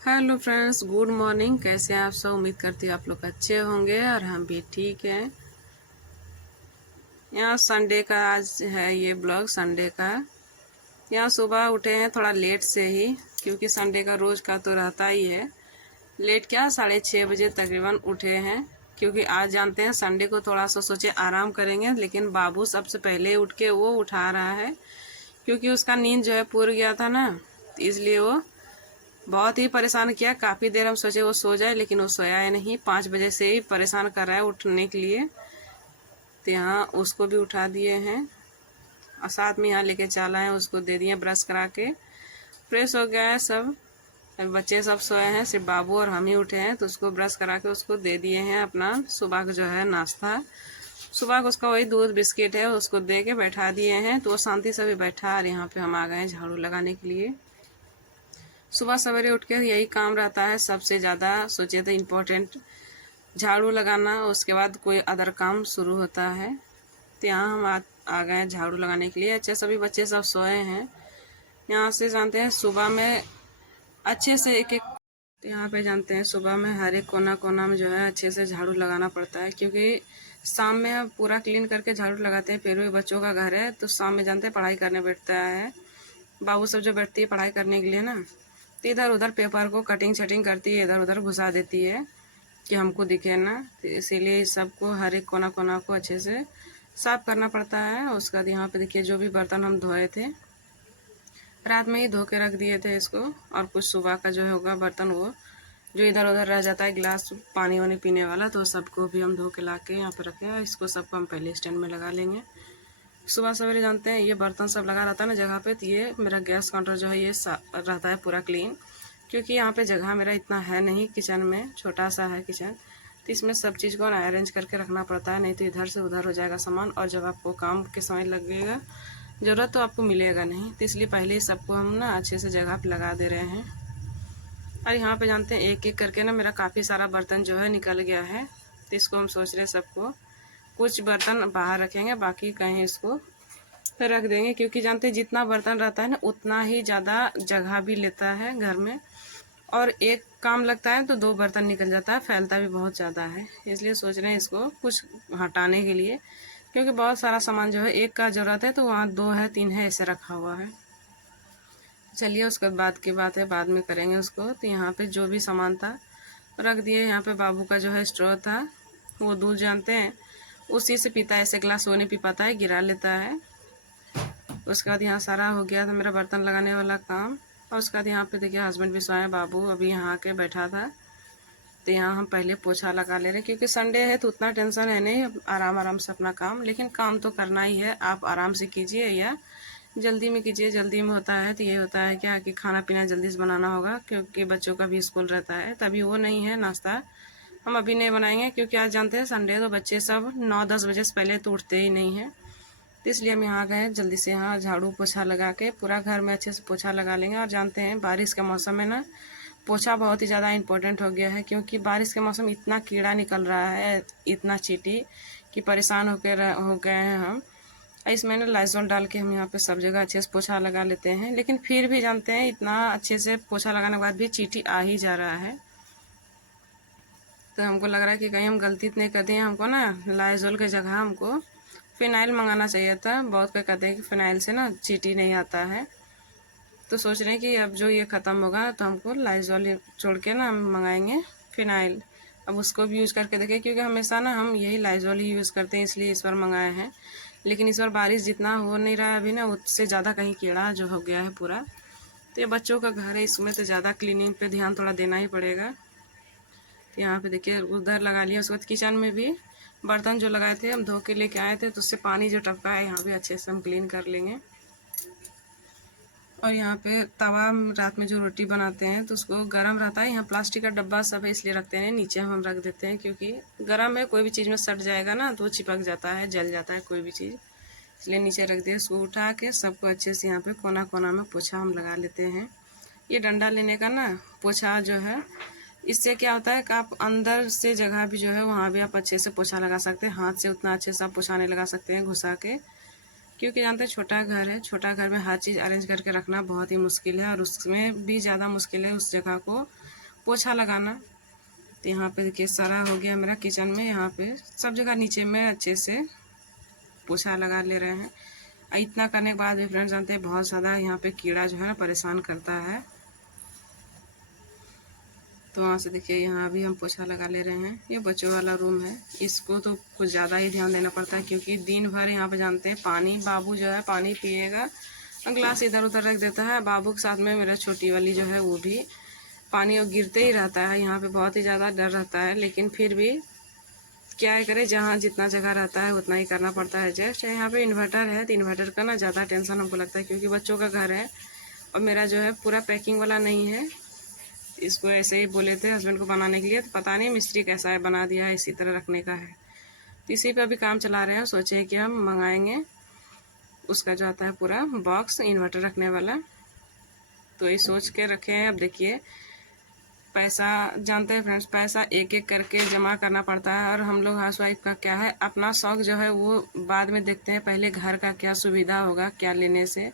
Hello friends, good morning. कैसे हैं आप सब? उम्मीद करती हूँ आप लोग अच्छे होंगे और हम भी ठीक हैं। यहाँ संडे का आज है ये ब्लॉग संडे का। यहाँ सुबह उठे हैं थोड़ा लेट से ही, क्योंकि संडे का रोज़ का तो रहता ही है। लेट क्या, 6:30 बजे तकरीबन उठे हैं, क्योंकि आज जानते हैं संडे को थोड़ा सा सोचे आराम करेंगे, लेकिन बाबू सबसे पहले उठ के वो उठा रहा है, क्योंकि उसका नींद जो है पूर गया था ना, इसलिए वो बहुत ही परेशान किया। काफ़ी देर हम सोचे वो सो जाए, लेकिन वो सोया ही नहीं। 5 बजे से ही परेशान कर रहा है उठने के लिए। तो यहाँ उसको भी उठा दिए हैं और साथ में यहाँ लेके चला है, उसको दे दिए ब्रश करा के। फ्रेश हो गया है सब, बच्चे सब सोए हैं, सिर्फ बाबू और हम ही उठे हैं। तो उसको ब्रश करा के उसको दे दिए हैं अपना सुबह का जो है नाश्ता। सुबह को उसका वही दूध बिस्किट है, उसको दे के बैठा दिए हैं, तो वो शांति से भी बैठा। और यहाँ पे हम आ गए हैं झाड़ू लगाने के लिए। सुबह सवेरे उठ के यही काम रहता है सबसे ज़्यादा, सोचे तो इम्पोर्टेंट झाड़ू लगाना, उसके बाद कोई अदर काम शुरू होता है। तो यहाँ हम आ गए हैं झाड़ू लगाने के लिए। अच्छे सभी बच्चे सब सोए हैं। यहाँ से जानते हैं सुबह में अच्छे से एक एक, तो यहाँ पे जानते हैं सुबह में हर एक कोना कोना में जो है अच्छे से झाड़ू लगाना पड़ता है, क्योंकि शाम में हम पूरा क्लीन करके झाड़ू लगाते हैं। फिर भी बच्चों का घर है, तो शाम में जानते हैं पढ़ाई करने बैठता है बाबू सब, जो बैठती है पढ़ाई करने के लिए ना, तो इधर उधर पेपर को कटिंग शटिंग करती है, इधर उधर घुसा देती है कि हमको दिखे ना। तो इसीलिए सबको हर एक कोना कोना को अच्छे से साफ करना पड़ता है। उसके बाद यहाँ पे देखिए, जो भी बर्तन हम धोए थे रात में ही धो के रख दिए थे इसको, और कुछ सुबह का जो होगा बर्तन वो जो इधर उधर रह जाता है, गिलास पानी वानी पीने वाला, तो सबको भी हम धो के ला के यहाँ पे रखे हैं। इसको सबको हम पहले स्टैंड में लगा लेंगे। सुबह सवेरे जानते हैं ये बर्तन सब लगा रहता है ना जगह पे, तो ये मेरा गैस काउंटर जो है ये रहता है पूरा क्लीन, क्योंकि यहाँ पे जगह मेरा इतना है नहीं, किचन में छोटा सा है किचन, तो इसमें सब चीज़ को ना अरेंज करके रखना पड़ता है, नहीं तो इधर से उधर हो जाएगा सामान, और जब आपको काम के समय लगेगा ज़रूरत तो आपको मिलेगा नहीं। तो इसलिए पहले ही सबको हम ना अच्छे से जगह पे लगा दे रहे हैं। और यहाँ पे जानते हैं एक एक करके ना मेरा काफ़ी सारा बर्तन जो है निकल गया है, तो इसको हम सोच रहे हैं सबको कुछ बर्तन बाहर रखेंगे, बाकी कहीं इसको रख देंगे, क्योंकि जानते हैं जितना बर्तन रहता है ना उतना ही ज़्यादा जगह भी लेता है घर में, और एक काम लगता है तो दो बर्तन निकल जाता है, फैलता भी बहुत ज़्यादा है। इसलिए सोच रहे हैं इसको कुछ हटाने के लिए, क्योंकि बहुत सारा सामान जो है एक का ज़रूरत है तो वहाँ दो है तीन है ऐसे रखा हुआ है। चलिए उसके बाद की बात है, बाद में करेंगे उसको। तो यहाँ पे जो भी सामान था रख दिए। यहाँ पे बाबू का जो है स्ट्रॉ था, वो दूध जानते हैं उसी से पीता है, ऐसे ग्लास वो नहीं पी पाता है, गिरा लेता है। उसके बाद यहाँ सारा हो गया था मेरा बर्तन लगाने वाला काम। और उसके बाद यहाँ पे देखिए हस्बैंड भी सोए, बाबू अभी यहाँ आके बैठा था। तो यहाँ हम पहले पोछा लगा ले रहे, क्योंकि संडे है तो उतना टेंशन है नहीं, आराम आराम से अपना काम, लेकिन काम तो करना ही है। आप आराम से कीजिए या जल्दी में कीजिए। जल्दी में होता है तो ये होता है क्या कि खाना पीना जल्दी से बनाना होगा, क्योंकि बच्चों का भी स्कूल रहता है। तभी वो नहीं है नाश्ता हम अभी नहीं बनाएंगे, क्योंकि आज जानते हैं संडे तो बच्चे सब 9-10 बजे से पहले तो उठते ही नहीं हैं। तो इसलिए हम यहाँ गए जल्दी से, यहाँ झाड़ू पोछा लगा के पूरा घर में अच्छे से पोछा लगा लेंगे। और जानते हैं बारिश के मौसम में ना पोछा बहुत ही ज़्यादा इम्पोर्टेंट हो गया है, क्योंकि बारिश के मौसम इतना कीड़ा निकल रहा है, इतना चींटी, कि परेशान हो गए हैं हम। इसमें ना लाइजॉल डाल के हम यहाँ पे सब जगह अच्छे से पोछा लगा लेते हैं, लेकिन फिर भी जानते हैं इतना अच्छे से पोछा लगाने के बाद भी चींटी आ ही जा रहा है। तो हमको लग रहा है कि कहीं हम गलती तो नहीं कर दी, हमको ना लाइजॉल की जगह हमको फ़िनाइल मंगाना चाहिए था। बहुत कोई कहते हैं कि फ़िनाइल से ना चींटी नहीं आता है, तो सोच रहे हैं कि अब जो ये ख़त्म होगा तो हमको लाइजॉल छोड़ के ना हम मंगाएंगे फ़िनाइल। अब उसको भी यूज़ करके देखें, क्योंकि हमेशा ना हम यही लाइजॉल ही यूज़ करते हैं, इसलिए इस बार मंगाए हैं। लेकिन इस बार बारिश जितना हो नहीं रहा है अभी ना, उससे ज़्यादा कहीं कीड़ा जो हो गया है पूरा। तो ये बच्चों का घर है, इसमें तो ज़्यादा क्लीनिंग पे ध्यान थोड़ा देना ही पड़ेगा। तो यहाँ पे देखिए उधर लगा लिया। उसके बाद किचन में भी बर्तन जो लगाए थे हम धो के लेके आए थे, तो उससे पानी जो टपका है यहाँ पे अच्छे से हम क्लीन कर लेंगे। और यहाँ पे तवा रात में जो रोटी बनाते हैं तो उसको गर्म रहता है, यहाँ प्लास्टिक का डब्बा सब है इसलिए रखते हैं, नीचे हम रख देते हैं, क्योंकि गर्म है, कोई भी चीज़ में सट जाएगा ना तो वो चिपक जाता है, जल जाता है कोई भी चीज़, इसलिए नीचे रख दिए। उसको उठा के सबको अच्छे से यहाँ पे कोना कोना में पोछा हम लगा लेते हैं। ये डंडा लेने का ना पोछा जो है, इससे क्या होता है कि आप अंदर से जगह भी जो है वहाँ भी आप अच्छे से पोछा लगा सकते हैं। हाथ से उतना अच्छे से आप पोछा नहीं लगा सकते हैं घुसा के, क्योंकि जानते हैं छोटा घर है, छोटा घर में हर चीज़ अरेंज करके रखना बहुत ही मुश्किल है, और उसमें भी ज़्यादा मुश्किल है उस जगह को पोछा लगाना। तो यहाँ पे देखिए सारा हो गया मेरा किचन में, यहाँ पे सब जगह नीचे में अच्छे से पोछा लगा ले रहे हैं। इतना करने के बाद भी फ्रेंड्स जानते हैं बहुत ज़्यादा यहाँ पे कीड़ा जो है ना परेशान करता है। तो वहाँ से देखिए यहाँ भी हम पोछा लगा ले रहे हैं। ये बच्चों वाला रूम है, इसको तो कुछ ज़्यादा ही ध्यान देना पड़ता है क्योंकि दिन भर यहाँ पे जानते हैं पानी, बाबू जो है पानी पिएगा, ग्लास इधर उधर रख देता है। बाबू के साथ में मेरा छोटी वाली जो है वो भी पानी और गिरते ही रहता है। यहाँ पे बहुत ही ज़्यादा डर रहता है, लेकिन फिर भी क्या करे, जहाँ जितना जगह रहता है उतना ही करना पड़ता है। जस्ट यहाँ पे इन्वर्टर है, तो इन्वर्टर का ना ज़्यादा टेंशन हमको लगता है क्योंकि बच्चों का घर है और मेरा जो है पूरा पैकिंग वाला नहीं है। इसको ऐसे ही बोले थे हस्बैंड को बनाने के लिए, तो पता नहीं मिस्त्री कैसा है बना दिया है, इसी तरह रखने का है। तो इसी पे अभी काम चला रहे हैं। सोचे हैं कि हम मंगाएंगे उसका जो आता है पूरा बॉक्स इन्वर्टर रखने वाला, तो ये सोच के रखे हैं। अब देखिए पैसा जानते हैं फ्रेंड्स, पैसा एक एक करके जमा करना पड़ता है और हम लोग हाउसवाइफ का क्या है, अपना शौक जो है वो बाद में देखते हैं, पहले घर का क्या सुविधा होगा क्या लेने से,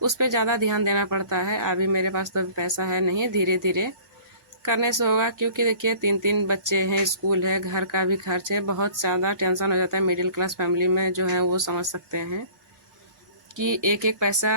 उस पर ज़्यादा ध्यान देना पड़ता है। अभी मेरे पास तो पैसा है नहीं, धीरे धीरे करने से होगा क्योंकि देखिए 3 बच्चे हैं, स्कूल है, घर का भी खर्च है, बहुत ज़्यादा टेंशन हो जाता है। मिडिल क्लास फैमिली में जो है वो समझ सकते हैं कि एक एक पैसा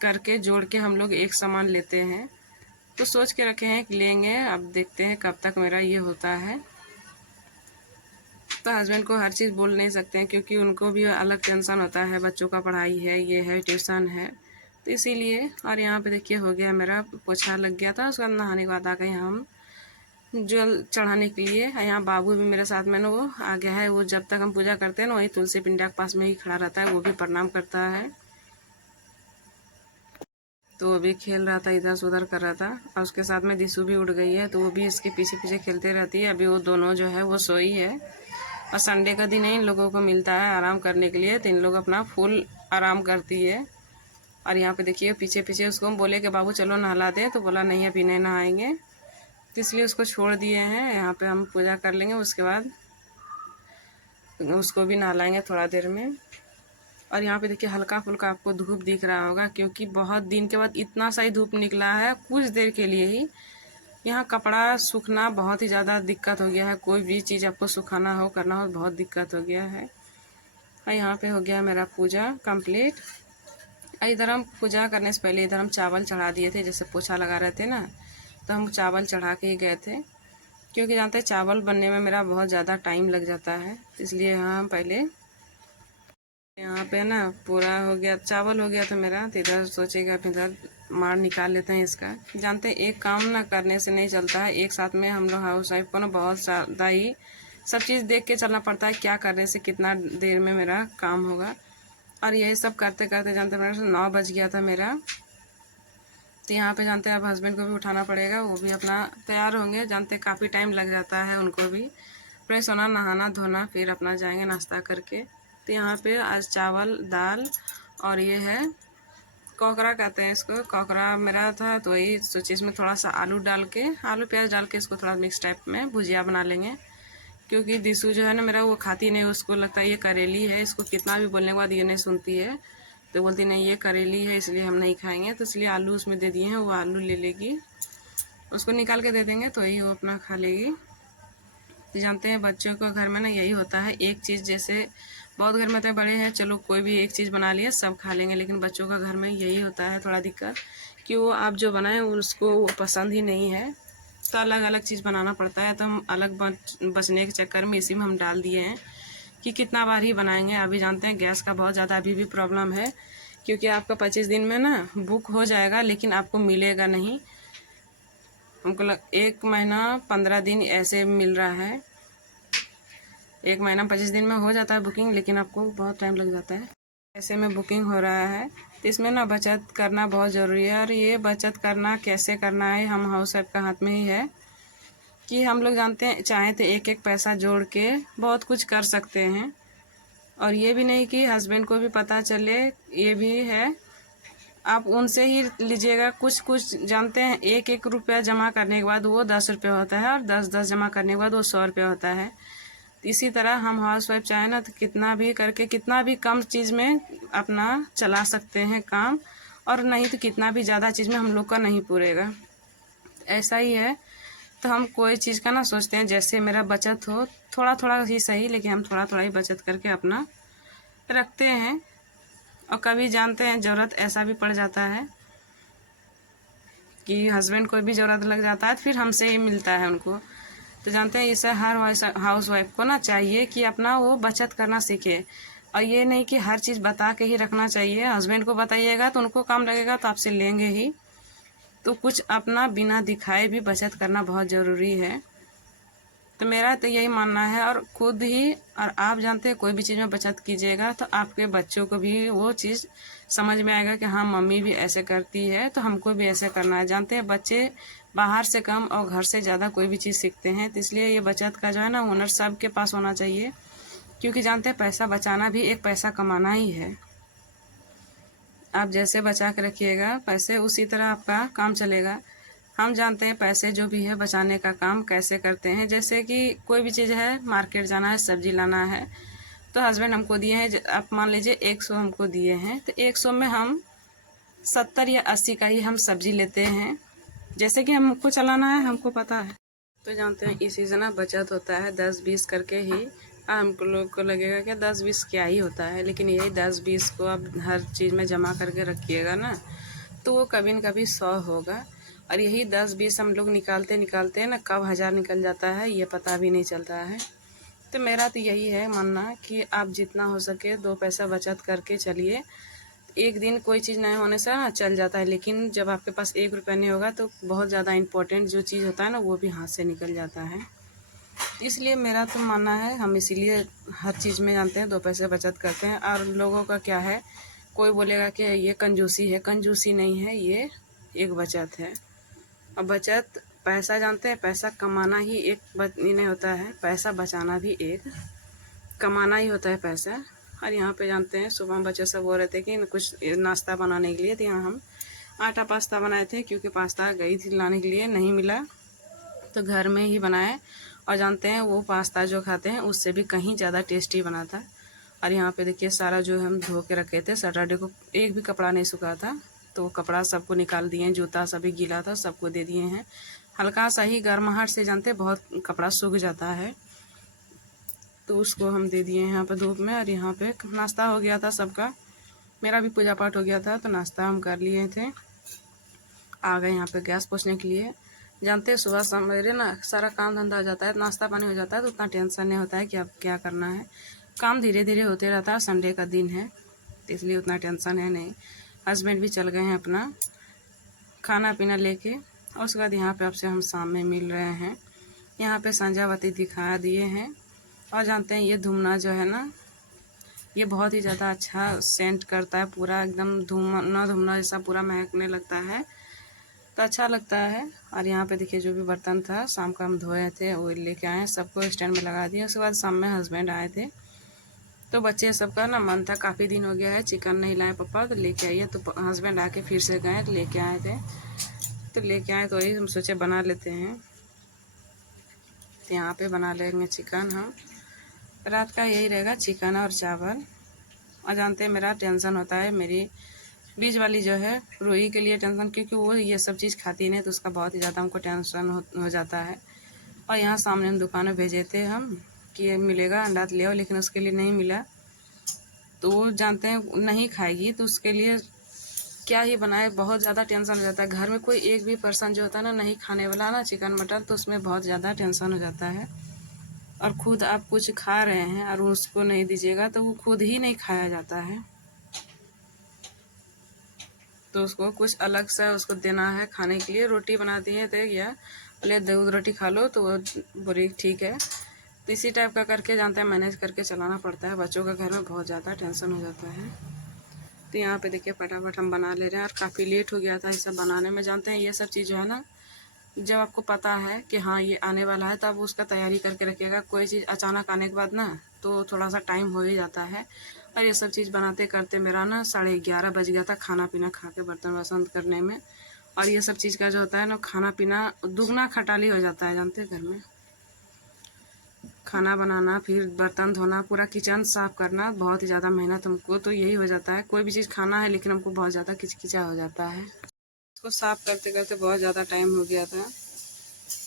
करके जोड़ के हम लोग एक सामान लेते हैं। तो सोच के रखे हैं कि लेंगे, अब देखते हैं कब तक मेरा ये होता है। तो हस्बैंड को हर चीज़ बोल नहीं सकते हैं क्योंकि उनको भी अलग टेंशन होता है, बच्चों का पढ़ाई है, ये है, ट्यूशन है, तो इसीलिए। और यहाँ पे देखिए हो गया मेरा पोछा लग गया था, उसके बाद नहाने के बाद आ गए हम जल चढ़ाने के लिए। यहाँ बाबू भी मेरे साथ में ना वो आ गया है, वो जब तक हम पूजा करते हैं ना वही तुलसी पिंडा के पास में ही खड़ा रहता है, वो भी प्रणाम करता है। तो वो भी खेल रहा था, इधर से उधर कर रहा था, और उसके साथ में दिशु भी उड़ गई है, तो वो भी इसके पीछे पीछे खेलते रहती है। अभी वो दोनों जो है वो सोई है और संडे का दिन है, इन लोगों को मिलता है आराम करने के लिए, तो इन लोग अपना फुल आराम करती है। और यहाँ पे देखिए पीछे पीछे उसको हम बोले कि बाबू चलो नहला दे, तो बोला नहीं अभी नहीं नहाएंगे, तो इसलिए उसको छोड़ दिए हैं। यहाँ पे हम पूजा कर लेंगे, उसके बाद उसको भी नहलाएंगे थोड़ा देर में। और यहाँ पे देखिए हल्का फुल्का आपको धूप दिख रहा होगा क्योंकि बहुत दिन के बाद इतना सा ही धूप निकला है, कुछ देर के लिए ही। यहाँ कपड़ा सूखना बहुत ही ज़्यादा दिक्कत हो गया है, कोई भी चीज़ आपको सुखाना हो करना हो बहुत दिक्कत हो गया है। और यहाँ पे हो गया मेरा पूजा कंप्लीट। इधर हम पूजा करने से पहले इधर हम चावल चढ़ा दिए थे, जैसे पोछा लगा रहे थे ना, तो हम चावल चढ़ा के ही गए थे क्योंकि जानते हैं चावल बनने में मेरा बहुत ज़्यादा टाइम लग जाता है, इसलिए यहाँ हम पहले यहाँ पे ना पूरा हो गया, चावल हो गया था मेरा, तो इधर सोचेगा फिर इधर मार निकाल लेते हैं इसका। जानते हैं एक काम ना करने से नहीं चलता है, एक साथ में हम लोग हाउस वाइफ को ना बहुत ज़्यादा ही सब चीज़ देख के चलना पड़ता है, क्या करने से कितना देर में मेरा काम होगा। और यही सब करते करते जानते मेरा 9 बज गया था मेरा। तो यहाँ पे जानते हैं अब हस्बैंड को भी उठाना पड़ेगा, वो भी अपना तैयार होंगे, जानते काफ़ी टाइम लग जाता है उनको भी फ्रेश होना, नहाना धोना, फिर अपना जाएंगे नाश्ता करके। तो यहाँ पे आज चावल दाल और ये है कोकरा कहते हैं इसको, कोकरा मेरा था, तो वही सोचिए इसमें थोड़ा सा आलू डाल के, आलू प्याज डाल के इसको थोड़ा मिक्स टाइप में भुजिया बना लेंगे। क्योंकि दिशु जो है ना मेरा वो खाती नहीं, उसको लगता है ये करेली है, इसको कितना भी बोलने के बाद ये नहीं सुनती है, तो बोलती नहीं ये करेली है इसलिए हम नहीं खाएंगे, तो इसलिए आलू उसमें दे दिए हैं, वो आलू ले लेगी, उसको निकाल के दे देंगे तो यही वो अपना खा लेगी। तो जानते हैं बच्चों को घर में ना यही होता है, एक चीज़ जैसे बहुत घर में तो बड़े हैं चलो कोई भी एक चीज़ बना लिया सब खा लेंगे, लेकिन बच्चों का घर में यही होता है थोड़ा दिक्कत कि वो आप जो बनाएं उसको वो पसंद ही नहीं है, तो अलग अलग चीज़ बनाना पड़ता है। तो हम अलग बचने के चक्कर में इसी में हम डाल दिए हैं कि कितना बार ही बनाएंगे। अभी जानते हैं गैस का बहुत ज़्यादा अभी भी प्रॉब्लम है क्योंकि आपका 25 दिन में ना बुक हो जाएगा लेकिन आपको मिलेगा नहीं, हमको 1 महीना 15 दिन ऐसे मिल रहा है, 1 महीना 25 दिन में हो जाता है बुकिंग, लेकिन आपको बहुत टाइम लग जाता है। ऐसे में बुकिंग हो रहा है, तो इसमें ना बचत करना बहुत ज़रूरी है। और ये बचत करना कैसे करना है हम हाउस वाइफ का हाथ में ही है कि हम लोग जानते हैं चाहें तो एक एक पैसा जोड़ के बहुत कुछ कर सकते हैं, और ये भी नहीं कि हस्बैंड को भी पता चले, ये भी है आप उनसे ही लीजिएगा। कुछ कुछ जानते हैं 1-1 रुपया जमा करने के बाद वो 10 रुपये होता है और 10-10 जमा करने के बाद वो 100 रुपये होता है। इसी तरह हम हाउस वाइफ चाहे ना तो कितना भी करके कितना भी कम चीज़ में अपना चला सकते हैं काम, और नहीं तो कितना भी ज़्यादा चीज़ में हम लोग का नहीं पूरेगा, ऐसा ही है। तो हम कोई चीज़ का ना सोचते हैं जैसे मेरा बचत हो, थोड़ा थोड़ा ही सही, लेकिन हम थोड़ा थोड़ा ही बचत करके अपना रखते हैं। और कभी जानते हैं ज़रूरत ऐसा भी पड़ जाता है कि हस्बैंड को भी ज़रूरत लग जाता है, फिर हमसे ही मिलता है उनको। तो जानते हैं इसे हर हाउस वाइफ को ना चाहिए कि अपना वो बचत करना सीखे। और ये नहीं कि हर चीज़ बता के ही रखना चाहिए। हस्बैंड को बताइएगा तो उनको काम लगेगा तो आपसे लेंगे ही। तो कुछ अपना बिना दिखाए भी बचत करना बहुत ज़रूरी है। तो मेरा तो यही मानना है। और खुद ही, और आप जानते हैं कोई भी चीज़ में बचत कीजिएगा तो आपके बच्चों को भी वो चीज़ समझ में आएगा कि हाँ मम्मी भी ऐसे करती है तो हमको भी ऐसे करना है। जानते हैं बच्चे बाहर से कम और घर से ज़्यादा कोई भी चीज़ सीखते हैं। तो इसलिए ये बचत का जो है ना हुनर सबके पास होना चाहिए, क्योंकि जानते हैं पैसा बचाना भी एक पैसा कमाना ही है। आप जैसे बचा के रखिएगा पैसे, उसी तरह आपका काम चलेगा। हम जानते हैं पैसे जो भी है बचाने का काम कैसे करते हैं। जैसे कि कोई भी चीज़ है, मार्केट जाना है, सब्जी लाना है, तो हस्बैंड हमको दिए हैं, आप मान लीजिए 100 हमको दिए हैं, तो 100 में हम 70 या 80 का ही हम सब्जी लेते हैं। जैसे कि हमको चलाना है, हमको पता है। तो जानते हैं इसी से ना बचत होता है 10-20 करके ही। हम लोग को लगेगा कि 10-20 क्या ही होता है, लेकिन यही 10-20 को आप हर चीज़ में जमा करके रखिएगा ना, तो वो कभी न कभी 100 होगा। और यही 10-20 हम लोग निकालते निकालते हैं ना, कब 1000 निकल जाता है ये पता भी नहीं चलता है। तो मेरा तो यही है मानना कि आप जितना हो सके 2 पैसा बचत करके चलिए। एक दिन कोई चीज़ नहीं होने से ना चल जाता है, लेकिन जब आपके पास 1 रुपया नहीं होगा तो बहुत ज़्यादा इम्पोर्टेंट जो चीज़ होता है ना वो भी हाथ से निकल जाता है। इसलिए मेरा तो मानना है, हम इसीलिए हर चीज़ में जानते हैं 2 पैसे बचत करते हैं। और लोगों का क्या है, कोई बोलेगा कि ये कंजूसी है, कंजूसी नहीं है, ये एक बचत है। और बचत, पैसा जानते हैं पैसा कमाना ही एक नहीं होता है, पैसा बचाना भी एक कमाना ही होता है पैसा। और यहाँ पे जानते हैं सुबह हम बच्चे सब बोल रहे थे कि कुछ नाश्ता बनाने के लिए, तो यहाँ हम आटा पास्ता बनाए थे, क्योंकि पास्ता गई थी लाने के लिए नहीं मिला तो घर में ही बनाए। और जानते हैं वो पास्ता जो खाते हैं उससे भी कहीं ज़्यादा टेस्टी बना था। और यहाँ पे देखिए सारा जो हम धो के रखे थे, सैटरडे को एक भी कपड़ा नहीं सूखा था, तो वो कपड़ा सबको निकाल दिए हैं, जूता सभी गीला था सबको दे दिए हैं। हल्का सा ही गर्माहट से जानते बहुत कपड़ा सूख जाता है, तो उसको हम दे दिए हैं यहाँ पे धूप में। और यहाँ पे नाश्ता हो गया था सबका, मेरा भी पूजा पाठ हो गया था, तो नाश्ता हम कर लिए थे। आ गए यहाँ पे गैस पोछने के लिए। जानते हैं सुबह सवेरे ना सारा काम धंधा हो जाता है, नाश्ता पानी हो जाता है, तो उतना टेंशन नहीं होता है कि अब क्या करना है। काम धीरे धीरे होते रहता है, संडे का दिन है तो इसलिए उतना टेंशन है नहीं। हस्बैंड भी चल गए हैं अपना खाना पीना लेके। और उसके बाद यहाँ पे आपसे हम शाम में मिल रहे हैं। यहाँ पे संजावती दिखा दिए हैं। और जानते हैं ये धुमना जो है ना, ये बहुत ही ज़्यादा अच्छा सेंट करता है, पूरा एकदम धुमना धुमना जैसा पूरा महकने लगता है, तो अच्छा लगता है। और यहाँ पे देखिए जो भी बर्तन था शाम को हम धोए थे वो लेके आए, सबको स्टैंड में लगा दिया। उसके बाद शाम में हस्बैंड आए थे, तो बच्चे सबका ना मन था, काफ़ी दिन हो गया है चिकन नहीं लाए पापा, तो लेके आइए। तो हस्बैंड आके फिर से गए लेके आए थे, तो लेके आए तो वही हम सोचे बना लेते हैं। तो यहाँ पे बना लेंगे चिकन हम, रात का यही रहेगा चिकन और चावल। और जानते हैं मेरा टेंशन होता है मेरी बीच वाली जो है रूही के लिए टेंशन, क्योंकि वो ये सब चीज़ खाती नहीं, तो उसका बहुत ही ज़्यादा हमको टेंशन हो जाता है। और यहाँ सामने हम दुकान में भेजे थे हम कि मिलेगा अंडा ले आओ, लेकिन उसके लिए नहीं मिला, तो वो जानते हैं नहीं खाएगी, तो उसके लिए क्या ही बनाए, बहुत ज़्यादा टेंशन हो जाता है। घर में कोई एक भी पर्सन जो होता है ना नहीं खाने वाला ना चिकन मटन, तो उसमें बहुत ज़्यादा टेंशन हो जाता है। और खुद आप कुछ खा रहे हैं और उसको नहीं दीजिएगा तो वो खुद ही नहीं खाया जाता है, तो उसको कुछ अलग सा उसको देना है खाने के लिए। रोटी बना दिए थे या बोले दूध रोटी खा लो, तो वो बोली ठीक है। तो इसी टाइप का करके जानते हैं मैनेज करके चलाना पड़ता है, बच्चों का घर में बहुत ज़्यादा टेंशन हो जाता है। तो यहाँ पे देखिए फटाफट हम बना ले रहे हैं, और काफ़ी लेट हो गया था ये सब बनाने में। जानते हैं ये सब चीज़ जो है ना, जब आपको पता है कि हाँ ये आने वाला है, तब उसका तैयारी करके रखिएगा। कोई चीज़ अचानक आने के बाद ना तो थोड़ा सा टाइम हो ही जाता है। और ये सब चीज़ बनाते करते मेरा ना 11:30 बज गया था, खाना पीना खा के बर्तन वर्तन करने में। और ये सब चीज़ का जो होता है ना, खाना पीना दुगना खटाली हो जाता है। जानते हैं घर में खाना बनाना, फिर बर्तन धोना, पूरा किचन साफ़ करना, बहुत ही ज़्यादा मेहनत हमको तो यही हो जाता है। कोई भी चीज़ खाना है लेकिन हमको बहुत ज़्यादा किचकिचा हो जाता है। इसको साफ़ करते करते बहुत ज़्यादा टाइम हो गया था।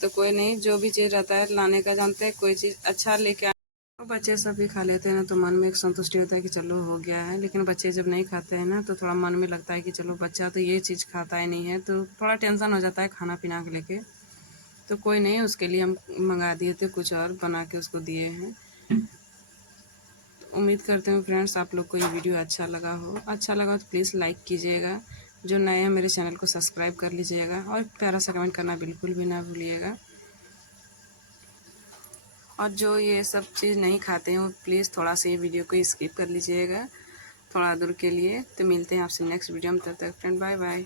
तो कोई नहीं, जो भी चीज़ रहता है लाने का जानते हैं, कोई चीज़ अच्छा लेके आए तो बच्चे सब भी खा लेते हैं ना, तो मन में एक संतुष्टि होता है कि चलो हो गया है। लेकिन बच्चे जब नहीं खाते हैं ना, तो थोड़ा मन में लगता है कि चलो बच्चा तो ये चीज़ खाता ही नहीं है, तो थोड़ा टेंशन हो जाता है खाना पीना को लेके। तो कोई नहीं, उसके लिए हम मंगा दिए थे, कुछ और बना के उसको दिए हैं। उम्मीद करते हूँ फ्रेंड्स आप लोग को ये वीडियो अच्छा लगा हो। अच्छा लगा तो प्लीज़ लाइक कीजिएगा, जो नए हैं मेरे चैनल को सब्सक्राइब कर लीजिएगा, और प्यारा सा कमेंट करना बिल्कुल भी ना भूलिएगा। और जो ये सब चीज़ नहीं खाते हैं वो प्लीज़ थोड़ा सा ये वीडियो को स्किप कर लीजिएगा थोड़ा दूर के लिए। तो मिलते हैं आपसे नेक्स्ट वीडियो में, तब तक फ्रेंड बाय बाय।